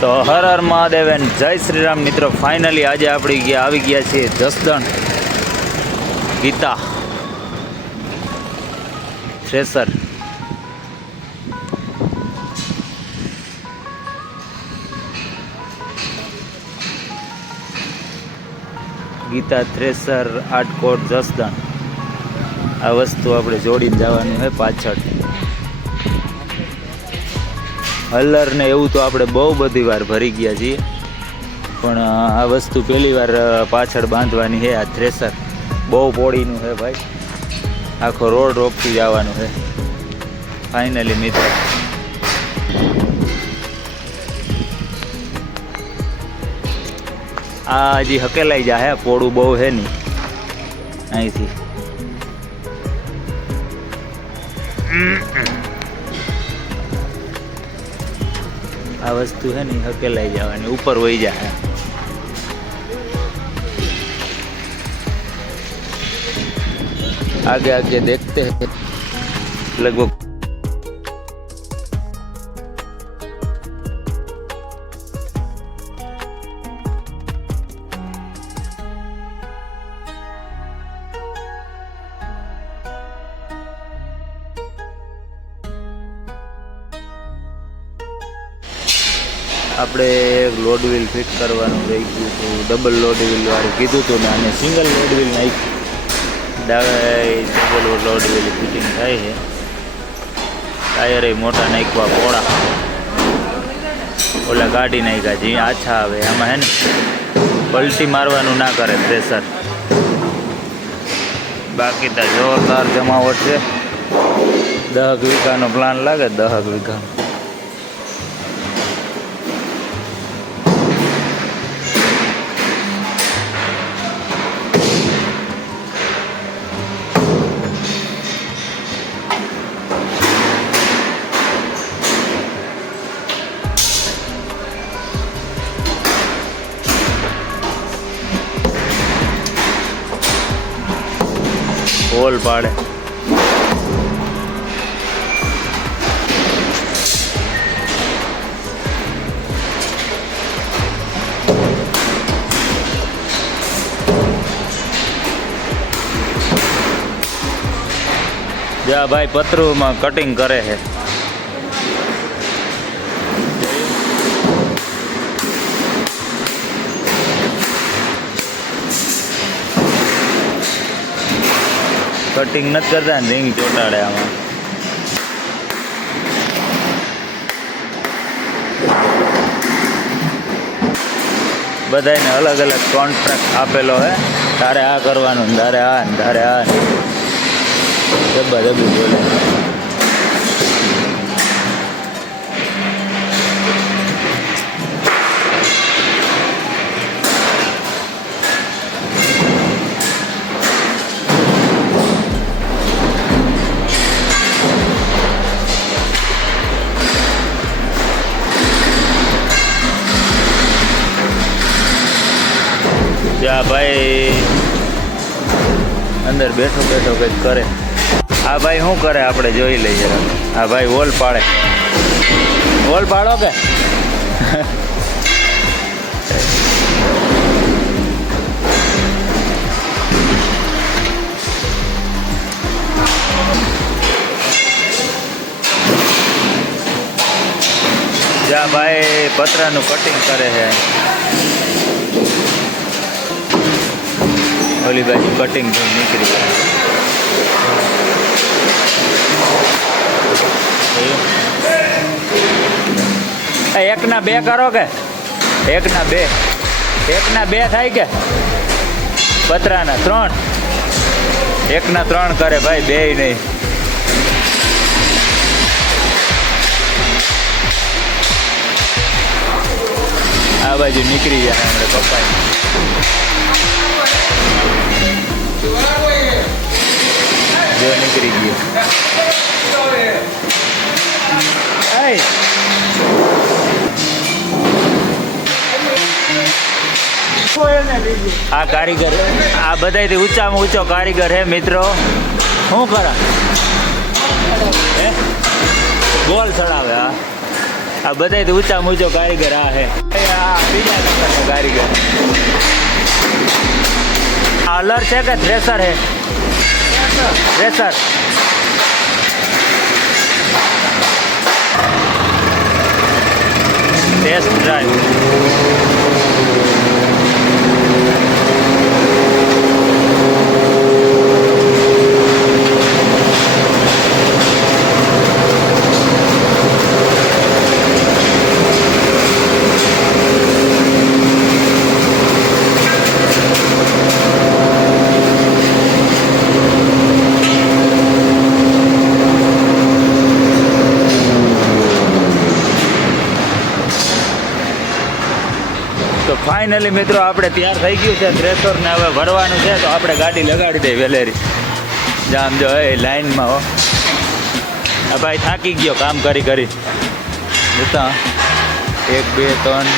તો હર હર મહાદેવ એન્ડ જય શ્રી રામ મિત્રો. ફાઇનલી આજે આપણે આવી ગયા છીએ જસદણ ગીતા થ્રેસર. ગીતા થ્રેસર આટકોટ જસદણ. આ વસ્તુ આપણે જોડીને જવાનું છે પાછળ. હલર ને એવું તો આપણે બહુ બધી વાર ભરી ગયા છીએ, પણ આ વસ્તુ પહેલી વાર પાછળ બાંધવાની છે. આ થ્રેસર બહુ પોળીનું છે ભાઈ, આખો રોડ રોકથી જવાનું છે. ફાઇનલી મિત્રો આ હજી હકેલાઈ જાય, પોળું બહુ છે નહીં અહીંથી. આ વસ્તુ है नहीं हकेलाई जावानी, ऊपर वही जाए. आगे आगे देखते हैं. लगभग આપણે લોડ વ્હીલ ફિટ કરવાનું રહી ગયું હતું. ડબલ લોડ વ્હીલ વાળું કીધું હતું ને, અને સિંગલ લોડ વ્હીલ નાખી. ડબલ લોડ વ્હીલ ફિટિંગ થાય છે. ટાયર મોટા નાખવા પોળા, ઓલા ગાડી નાખ્યા જે આછા આવે. આમાં હે ને પલટી મારવાનું ના કરે પ્રેશર. બાકી તો જોરદાર જમાવટ છે. 10 વીઘાનો પ્લાન લાગે. 10 વીઘા હોલ પાડે. જા ભાઈ પતરુમાં કટિંગ કરે છે. કટિંગ નથી કરતા ને રિંગ ચોટાડે આમાં. બધાને અલગ અલગ કોન્ટ્રાક્ટ આપેલો હે. તારે આ કરવાનું, તારે આ ને તારે આ ને બધું બોલે. જા ભાઈ અંદર બેઠો બેઠો કંઈક કરે. આ ભાઈ શું કરે આપણે જોઈ લઈએ. આ ભાઈ વોલ પાડે. વોલ પાડો કે જા ભાઈ પતરાનું કટિંગ કરે છે. ઓલી બાજુ કટિંગ નીકળી જાય. એકના 2 કરો કે એકના 2 થાય કે પતરાના 3? એકના 3 કરે ભાઈ, 2 નહીં. આ બાજુ નીકળી જાય હમણાં કપાઈ. જો નીકળી ગયો. આ કારીગર, આ બધાથી ઊંચામાં ઊંચો કારીગર હે મિત્રો. શું કરા ગોલ ચડાવે. આ બધા ઊંચા ઊંચો કારીગર આ હે આ બીજા નંબરનો કારીગર. આ હલર છે કે થ્રેસર હે? થ્રેસર. Test drive. તો ફાઇનલી મિત્રો આપણે તૈયાર થઈ ગયું છે થ્રેસર ને હવે ભરવાનું છે તો આપણે ગાડી લગાડી દઈએ વેલેરી. જામ જો એ લાઈનમાં હો આ ભાઈ થાકી ગયો કામ કરી કરી. જોતા 1 2 3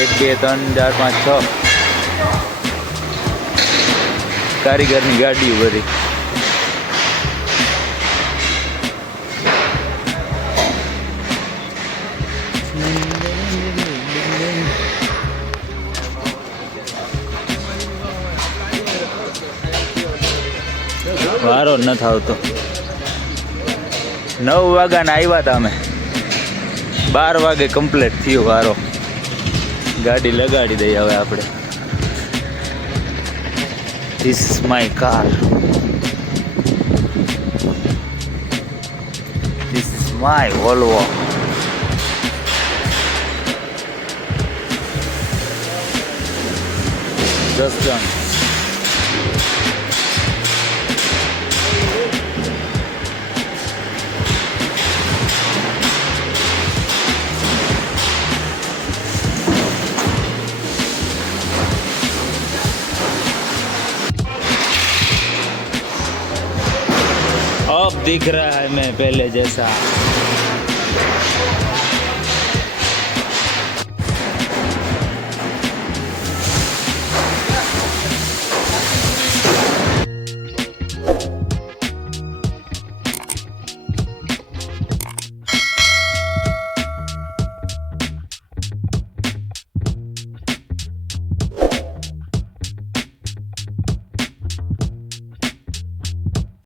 1 2 3 4 5 6 કારીગરની ગાડીઓ બધી. વારો જ નથી આવતો. 9 વાગ્યાના આવ્યા હતા અમે, 12 વાગે કમ્પ્લીટ થયો વારો. ગાડી લગાડી દઈએ હવે આપણે. This is my car. This is my Volvo. Just done. अब दिख रहा है मैं पहले जैसा.